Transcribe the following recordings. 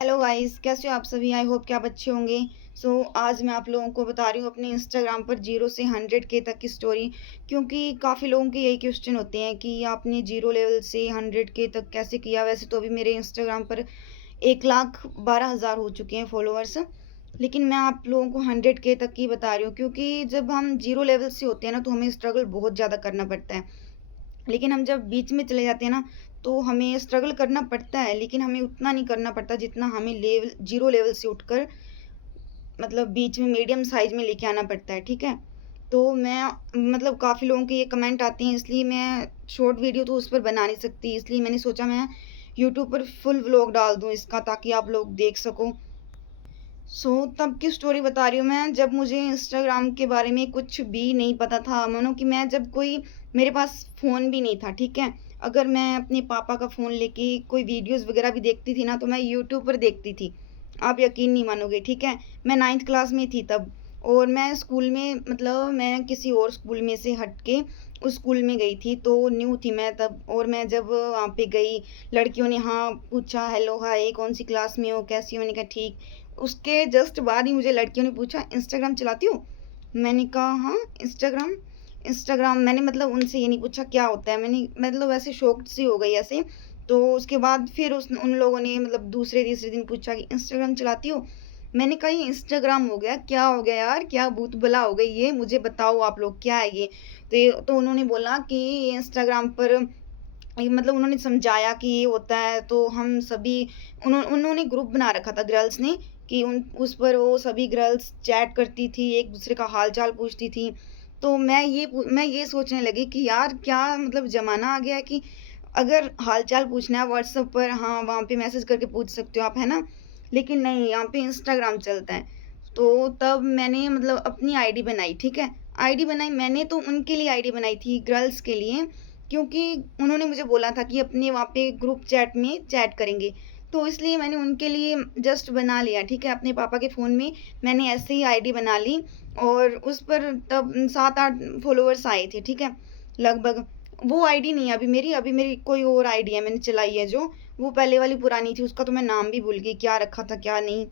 Hello guys, कैसे हो आप सभी। आई होप कि आप अच्छे होंगे। आज मैं आप लोगों को बता रही हूँ अपने इंस्टाग्राम पर 0 से 100K तक की स्टोरी। क्योंकि काफ़ी लोगों के यही क्वेश्चन होते हैं कि आपने 0 लेवल से 100K तक कैसे किया। वैसे तो अभी मेरे इंस्टाग्राम पर 1,12,000 हो चुके हैं फॉलोअर्स। लेकिन मैं आप लोगों को 100K तक की बता रही हूँ, क्योंकि जब हम 0 लेवल से होते हैं ना, तो हमें स्ट्रगल बहुत ज़्यादा करना पड़ता है। लेकिन हम जब बीच में चले जाते हैं ना, तो हमें स्ट्रगल करना पड़ता है, लेकिन हमें उतना नहीं करना पड़ता जितना हमें लेवल 0 लेवल से उठकर मतलब बीच में मीडियम साइज में लेके आना पड़ता है। ठीक है। तो मैं मतलब काफ़ी लोगों के ये कमेंट आते हैं, इसलिए मैं शॉर्ट वीडियो तो उस पर बना नहीं सकती, इसलिए मैंने सोचा मैं यूट्यूब पर फुल व्लॉग डाल दूँ इसका, ताकि आप लोग देख सको। तब की स्टोरी बता रही हूँ मैं, जब मुझे इंस्टाग्राम के बारे में कुछ भी नहीं पता था। मानो कि मैं जब कोई मेरे पास फ़ोन भी नहीं था, ठीक है? अगर मैं अपने पापा का फ़ोन लेके कोई वीडियोज़ वग़ैरह भी देखती थी ना, तो मैं यूट्यूब पर देखती थी। आप यकीन नहीं मानोगे, ठीक है? मैं 9th क्लास में थी तब, और मैं स्कूल में मतलब मैं किसी और स्कूल में से हट के उस स्कूल में गई थी, तो न्यू थी मैं तब। और मैं जब वहाँ पे गई, लड़कियों ने हाँ पूछा, हेलो, हाय, कौन-सी क्लास में हो, कैसी हो? मैंने कहा ठीक। उसके जस्ट बाद ही मुझे लड़कियों ने पूछा, इंस्टाग्राम चलाती हो? मैंने कहा हाँ, इंस्टाग्राम। इंस्टाग्राम मैंने मतलब उनसे ये नहीं पूछा क्या होता है, मैंने मतलब ऐसे शॉक्ड सी हो गई ऐसे। तो उसके बाद फिर उस उन लोगों ने मतलब दूसरे तीसरे दिन पूछा कि इंस्टाग्राम चलाती हो? मैंने कहा ये इंस्टाग्राम हो गया, क्या हो गया यार, क्या भूत बला हो गई ये, मुझे बताओ आप लोग क्या है ये। तो उन्होंने बोला कि ये इंस्टाग्राम पर ये मतलब उन्होंने समझाया कि ये होता है। तो हम सभी उन्होंने ग्रुप बना रखा था गर्ल्स ने, कि उन उस पर वो सभी गर्ल्स चैट करती थी, एक दूसरे का हाल चाल पूछती थी। तो मैं ये सोचने लगी कि यार क्या मतलब ज़माना आ गया है कि अगर हाल चाल पूछना है व्हाट्सएप पर, हाँ वहाँ पे मैसेज करके पूछ सकते हो आप, है ना? लेकिन नहीं, यहाँ पे इंस्टाग्राम चलता है। तो तब मैंने मतलब अपनी आईडी बनाई, ठीक है? आईडी बनाई मैंने, तो उनके लिए आईडी बनाई थी, गर्ल्स के लिए। क्योंकि उन्होंने मुझे बोला था कि अपने वहाँ पे ग्रुप चैट में चैट करेंगे। तो इसलिए मैंने उनके लिए जस्ट बना लिया, ठीक है? अपने पापा के फ़ोन में मैंने ऐसे ही आईडी बना ली, और उस पर तब 7-8 फॉलोवर्स आए थे, ठीक है? लगभग। वो आईडी नहीं है अभी मेरी कोई और आईडी है मैंने चलाई है जो, वो पहले वाली पुरानी थी, उसका तो मैं नाम भी भूल गई क्या रखा था क्या नहीं।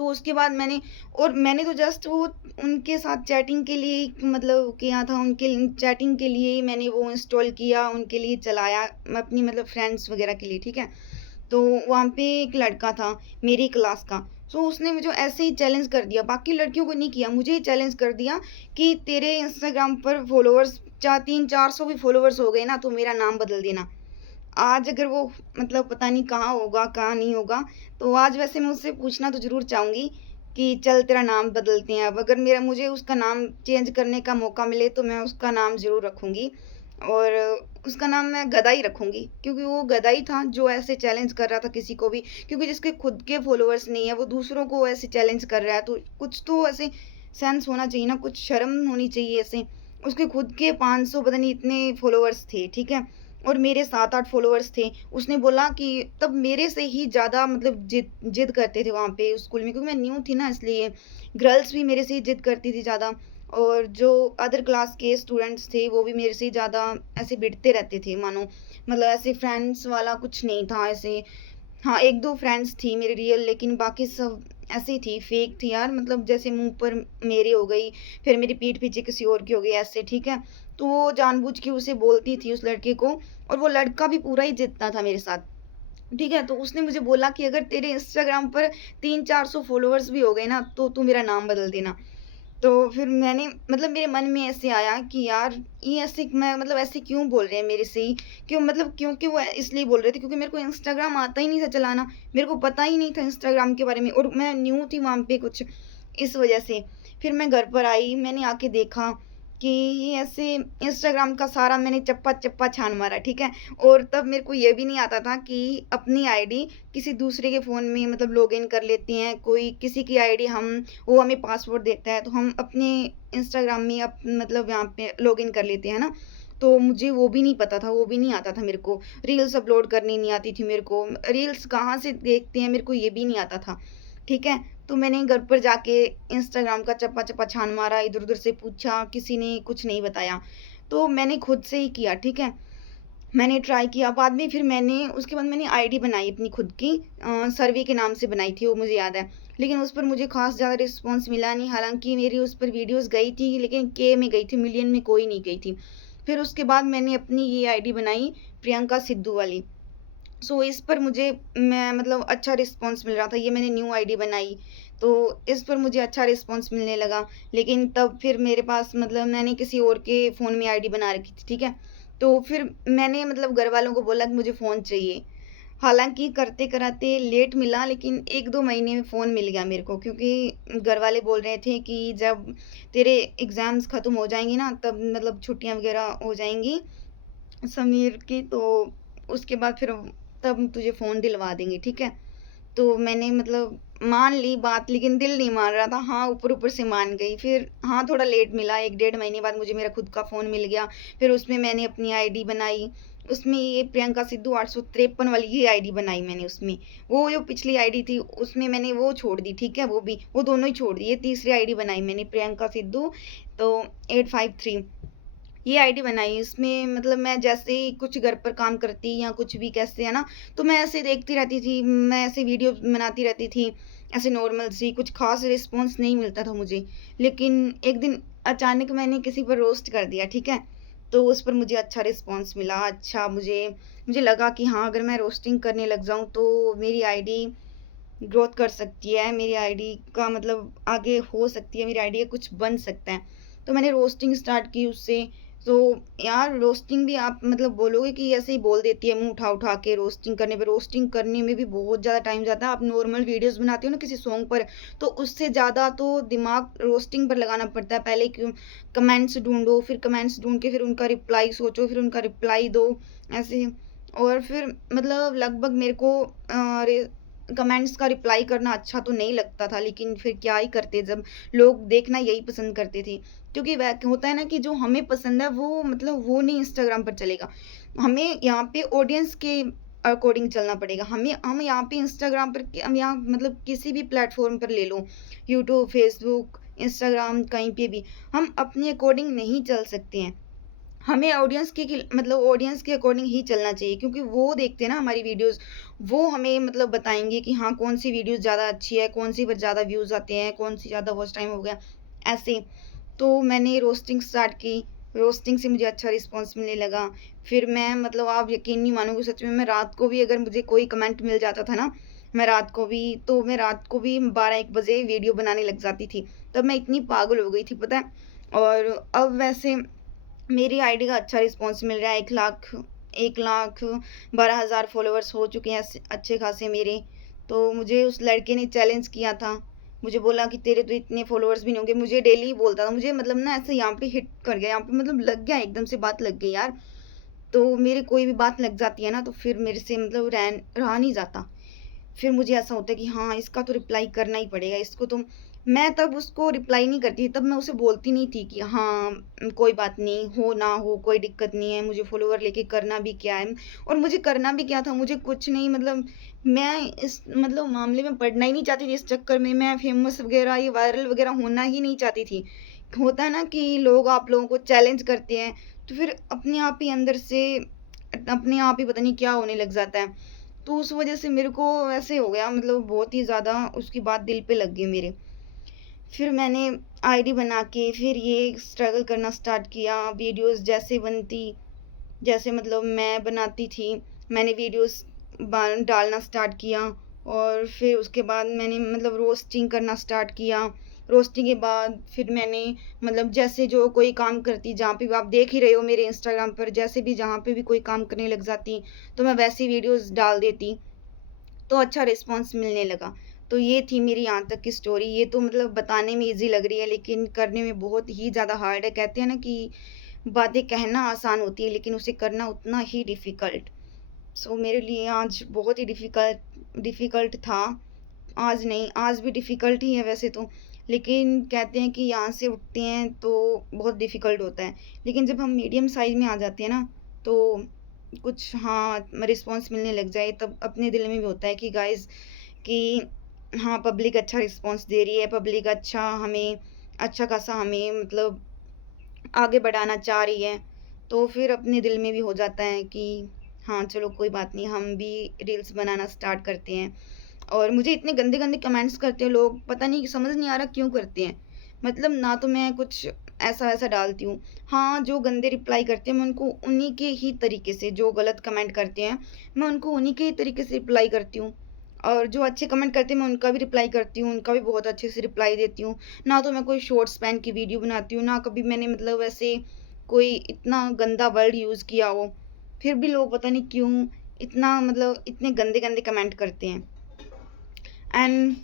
उसके बाद मैंने तो जस्ट वो उनके साथ चैटिंग के लिए ही मतलब किया था, उनके चैटिंग के लिए ही मैंने वो इंस्टॉल किया, उनके लिए चलाया, अपनी मतलब फ्रेंड्स वगैरह के लिए, ठीक है? तो वहाँ पे एक लड़का था मेरी क्लास का, उसने मुझे ऐसे ही चैलेंज कर दिया, बाकी लड़कियों को नहीं किया, मुझे ही चैलेंज कर दिया कि तेरे इंस्टाग्राम पर फॉलोअर्स 300-400 भी फॉलोअर्स हो गए ना, तो मेरा नाम बदल देना। आज अगर वो मतलब पता नहीं कहाँ होगा, कहाँ नहीं होगा। तो आज वैसे मैं उससे पूछना तो ज़रूर चाहूँगी कि चल तेरा नाम बदलते हैं अब। अगर मेरा मुझे उसका नाम चेंज करने का मौका मिले, तो मैं उसका नाम ज़रूर रखूँगी, और उसका नाम मैं गधा ही रखूँगी, क्योंकि वो गधा ही था जो ऐसे चैलेंज कर रहा था किसी को भी। क्योंकि जिसके खुद के फॉलोअर्स नहीं है, वो दूसरों को ऐसे चैलेंज कर रहा है, तो कुछ तो ऐसे सेंस होना चाहिए ना, कुछ शर्म होनी चाहिए ऐसे। उसके खुद के 500 पता नहीं इतने फॉलोअर्स थे, ठीक है? और मेरे 7-8 फॉलोअर्स थे। उसने बोला कि तब मेरे से ही ज़्यादा मतलब जिद जिद करते थे वहाँ पे उस स्कूल में, क्योंकि मैं न्यू थी ना, इसलिए गर्ल्स भी मेरे से ही जिद करती थी ज़्यादा। और जो अदर क्लास के स्टूडेंट्स थे, वो भी मेरे से ही ज़्यादा ऐसे भिड़ते रहते थे मानो। मतलब ऐसे फ्रेंड्स वाला कुछ नहीं था ऐसे। हाँ, 1-2 फ्रेंड्स थी मेरी रियल, लेकिन बाकी सब ऐसे ही थी, फेक थी यार, मतलब जैसे मुँह पर मेरे हो गई, फिर मेरी पीठ पीछे किसी और की हो गई ऐसे, ठीक है? तो वो जानबूझ के उसे बोलती थी उस लड़के को, और वो लड़का भी पूरा ही ज़िद्दा था मेरे साथ, ठीक है? तो उसने मुझे बोला कि अगर तेरे इंस्टाग्राम पर 300-400 फॉलोवर्स भी हो गए ना, तो तू मेरा नाम बदल देना। तो फिर मैंने मतलब मेरे मन में ऐसे आया कि यार ये ऐसे मैं मतलब ऐसे क्यों बोल रहे हैं मेरे से ही? क्यों मतलब क्योंकि वो इसलिए बोल रहे थे क्योंकि मेरे को इंस्टाग्राम आता ही नहीं था चलाना। मेरे को पता ही नहीं था इंस्टाग्राम के बारे में, और मैं न्यू थी वहाँ पे कुछ, इस वजह से। फिर मैं घर पर आई, मैंने आके देखा कि ये ऐसे इंस्टाग्राम का सारा मैंने चप्पा-चप्पा छान मारा, ठीक है? और तब मेरे को ये भी नहीं आता था कि अपनी आईडी किसी दूसरे के फ़ोन में मतलब लॉगिन कर लेते हैं। कोई किसी की आईडी वो हमें पासवर्ड देता है, तो हम अपने इंस्टाग्राम में मतलब यहाँ पे लॉगिन कर लेते हैं ना। तो मुझे वो भी नहीं पता था, वो भी नहीं आता था मेरे को। रील्स अपलोड करनी नहीं आती थी मेरे को। रील्स कहाँ से देखते हैं मेरे को ये भी नहीं आता था, ठीक है? तो मैंने घर पर जाके इंस्टाग्राम का चप्पा-चप्पा छान मारा, इधर-उधर से पूछा, किसी ने कुछ नहीं बताया। तो मैंने खुद से ही किया, ठीक है? मैंने ट्राई किया, बाद में फिर मैंने उसके बाद मैंने आईडी बनाई अपनी खुद की, सर्वे के नाम से बनाई थी वो मुझे याद है। लेकिन उस पर मुझे ख़ास ज़्यादा रिस्पॉन्स मिला नहीं, हालाँकि मेरी उस पर वीडियोज़ गई थी लेकिन के में गई थी, मिलियन में कोई नहीं गई थी। फिर उसके बाद मैंने अपनी ये आईडी बनाई प्रियंका सिद्धू वाली। सो इस पर मुझे मैं मतलब अच्छा रिस्पॉन्स मिल रहा था, ये मैंने न्यू आईडी बनाई, तो इस पर मुझे अच्छा रिस्पॉन्स मिलने लगा। लेकिन तब फिर मेरे पास मतलब मैंने किसी और के फ़ोन में आईडी बना रखी थी, ठीक है? तो फिर मैंने मतलब घरवालों को बोला कि मुझे फ़ोन चाहिए। हालाँकि करते-कराते लेट मिला, लेकिन 1-2 महीने में फ़ोन मिल गया मेरे को, क्योंकि घरवाले बोल रहे थे कि जब तेरे एग्ज़ाम्स ख़त्म हो जाएँगे ना, तब मतलब छुट्टियाँ वग़ैरह हो जाएँगी समीर की, तो उसके बाद फिर तब तुझे फ़ोन दिलवा देंगे, ठीक है? तो मैंने मतलब मान ली बात, लेकिन दिल नहीं मान रहा था। हाँ, ऊपर-ऊपर से मान गई। फिर हाँ, थोड़ा लेट मिला, 1 डेढ़ महीने बाद मुझे मेरा खुद का फ़ोन मिल गया। फिर उसमें मैंने अपनी आईडी बनाई। उसमें ये प्रियंका सिद्धू 853 वाली ही आईडी बनाई मैंने उसमें। वो जो पिछली आईडी थी उसमें मैंने वो छोड़ दी, ठीक है? वो भी, वो दोनों ही छोड़ दी। ये तीसरी आईडी बनाई मैंने प्रियंका सिद्धू, तो 853 ये आईडी बनाई। इसमें मतलब मैं जैसे ही कुछ घर पर काम करती या कुछ भी कैसे है ना, तो मैं ऐसे देखती रहती थी, मैं ऐसे वीडियो बनाती रहती थी, ऐसे नॉर्मल सी, कुछ ख़ास रिस्पॉन्स नहीं मिलता था मुझे। लेकिन एक दिन अचानक मैंने किसी पर रोस्ट कर दिया, ठीक है? तो उस पर मुझे अच्छा रिस्पॉन्स मिला। अच्छा, मुझे मुझे लगा कि हाँ, अगर मैं रोस्टिंग करने लग जाऊँ तो मेरी आईडी ग्रोथ कर सकती है, मेरी आईडी का मतलब आगे हो सकती है, मेरी आईडी का कुछ बन सकता है। तो मैंने रोस्टिंग स्टार्ट की उससे। तो यार रोस्टिंग भी आप मतलब बोलोगे कि ऐसे ही बोल देती है मुँह उठा-उठा के रोस्टिंग करने पे, रोस्टिंग करने में भी बहुत ज़्यादा टाइम जाता है। आप नॉर्मल वीडियोज़ बनाते हो ना किसी सॉन्ग पर, तो उससे ज़्यादा तो दिमाग रोस्टिंग पर लगाना पड़ता है। पहले क्यों कमेंट्स ढूँढो, फिर कमेंट्स ढूँढ के फिर उनका रिप्लाई सोचो, फिर उनका रिप्लाई दो, ऐसे। और फिर मतलब लगभग मेरे को रे कमेंट्स का रिप्लाई करना अच्छा तो नहीं लगता था, लेकिन फिर क्या ही करते, जब लोग देखना यही पसंद करते थे। क्योंकि वह होता है ना कि जो हमें पसंद है वो मतलब वो नहीं इंस्टाग्राम पर चलेगा। हमें यहाँ पे ऑडियंस के अकॉर्डिंग चलना पड़ेगा। हम यहाँ पे इंस्टाग्राम पर हम यहाँ मतलब किसी भी प्लेटफ़ॉर्म पर ले लो, यूट्यूब, फ़ेसबुक, इंस्टाग्राम, कहीं पे भी, हम अपने अकॉर्डिंग नहीं चल सकते हैं। हमें ऑडियंस की मतलब ऑडियंस के अकॉर्डिंग ही चलना चाहिए, क्योंकि वो देखते हैं ना हमारी वीडियोस, वो हमें मतलब बताएंगे कि हाँ कौन सी वीडियोस ज़्यादा अच्छी है, कौन सी पर ज़्यादा व्यूज़ आते हैं, कौन सी ज़्यादा वॉच टाइम हो गया, ऐसे। तो मैंने रोस्टिंग स्टार्ट की। रोस्टिंग से मुझे अच्छा रिस्पॉन्स मिलने लगा। फिर मैं मतलब आप यकीन नहीं मानोगे, सच में मैं रात को भी अगर मुझे कोई कमेंट मिल जाता था ना, मैं रात को भी 12-1 बजे वीडियो बनाने लग जाती थी। तब मैं इतनी पागल हो गई थी, पता है? और अब वैसे मेरी आईडी का अच्छा रिस्पॉन्स मिल रहा है। 1,12,000 फॉलोअर्स हो चुके हैं अच्छे खासे मेरे। तो मुझे उस लड़के ने चैलेंज किया था। मुझे बोला कि तेरे तो इतने फॉलोअर्स भी नहीं होंगे। मुझे डेली ही बोलता था। मुझे मतलब ना ऐसे यहाँ पे हिट कर गया, यहाँ पे मतलब लग गया, एकदम से बात लग गई यार। तो मेरी कोई भी बात लग जाती है ना, तो फिर मेरे से मतलब रहा नहीं जाता। फिर मुझे ऐसा होता है कि हाँ, इसका तो रिप्लाई करना ही पड़ेगा, इसको तो। मैं तब उसको रिप्लाई नहीं करती थी, तब मैं उसे बोलती नहीं थी कि हाँ, कोई बात नहीं, हो ना हो कोई दिक्कत नहीं है, मुझे फॉलोवर लेके करना भी क्या है। और मुझे करना भी क्या था, मुझे कुछ नहीं मतलब, मैं इस मतलब मामले में पड़ना ही नहीं चाहती थी, इस चक्कर में मैं फेमस वगैरह, ये वायरल वगैरह होना ही नहीं चाहती थी। होता है ना कि लोग आप लोगों को चैलेंज करते हैं, तो फिर अपने आप ही अंदर से अपने आप ही पता नहीं क्या होने लग जाता है। तो उस वजह से मेरे को ऐसे हो गया, मतलब बहुत ही ज़्यादा उसकी बात दिल पे लग गई मेरे। फिर मैंने आईडी बना के फिर ये स्ट्रगल करना स्टार्ट किया। वीडियोस जैसे बनती, जैसे मतलब मैं बनाती थी, मैंने वीडियोस डालना स्टार्ट किया। और फिर उसके बाद मैंने मतलब रोस्टिंग करना स्टार्ट किया। रोस्टिंग के बाद फिर मैंने मतलब जैसे जो कोई काम करती, जहाँ पे भी आप देख ही रहे हो मेरे इंस्टाग्राम पर, जैसे भी जहाँ पे भी कोई काम करने लग जाती, तो मैं वैसी वीडियोस डाल देती। तो अच्छा रिस्पॉन्स मिलने लगा। तो ये थी मेरी यहाँ तक की स्टोरी। ये तो मतलब बताने में ईज़ी लग रही है, लेकिन करने में बहुत ही ज़्यादा हार्ड है। कहते हैं ना कि बातें कहना आसान होती है, लेकिन उसे करना उतना ही डिफ़िकल्ट। सो मेरे लिए आज बहुत ही डिफ़िकल्ट डिफ़िकल्ट था। आज नहीं, आज भी डिफ़िकल्ट ही है वैसे तो। लेकिन कहते हैं कि यहाँ से उठते हैं तो बहुत डिफ़िकल्ट होता है। लेकिन जब हम मीडियम साइज़ में आ जाते हैं ना, तो कुछ हाँ, रिस्पॉन्स मिलने लग जाए, तब अपने दिल में भी होता है कि गाइज़, कि हाँ, पब्लिक अच्छा रिस्पॉन्स दे रही है, पब्लिक अच्छा हमें अच्छा खासा हमें मतलब आगे बढ़ाना चाह रही है। तो फिर अपने दिल में भी हो जाता है कि हाँ, चलो कोई बात नहीं, हम भी रील्स बनाना स्टार्ट करते हैं। और मुझे इतने गंदे-गंदे कमेंट्स करते हैं लोग, पता नहीं समझ नहीं आ रहा क्यों करते हैं। मतलब ना तो मैं कुछ ऐसा-वैसा डालती हूँ। हाँ, जो गंदे रिप्लाई करते हैं मैं उनको उन्हीं के ही तरीके से, जो गलत कमेंट करते हैं, मैं उनको उन्हीं के ही तरीके से रिप्लाई करती हूँ। और जो अच्छे कमेंट करते हैं मैं उनका भी रिप्लाई करती हूँ, उनका भी बहुत अच्छे से रिप्लाई देती हूँ। ना तो मैं कोई शॉर्ट स्पैन की वीडियो बनाती हूँ, ना कभी मैंने मतलब ऐसे कोई इतना गंदा वर्ड यूज़ किया हो। फिर भी लोग पता नहीं क्यों इतना मतलब इतने गंदे-गंदे कमेंट करते हैं। एंड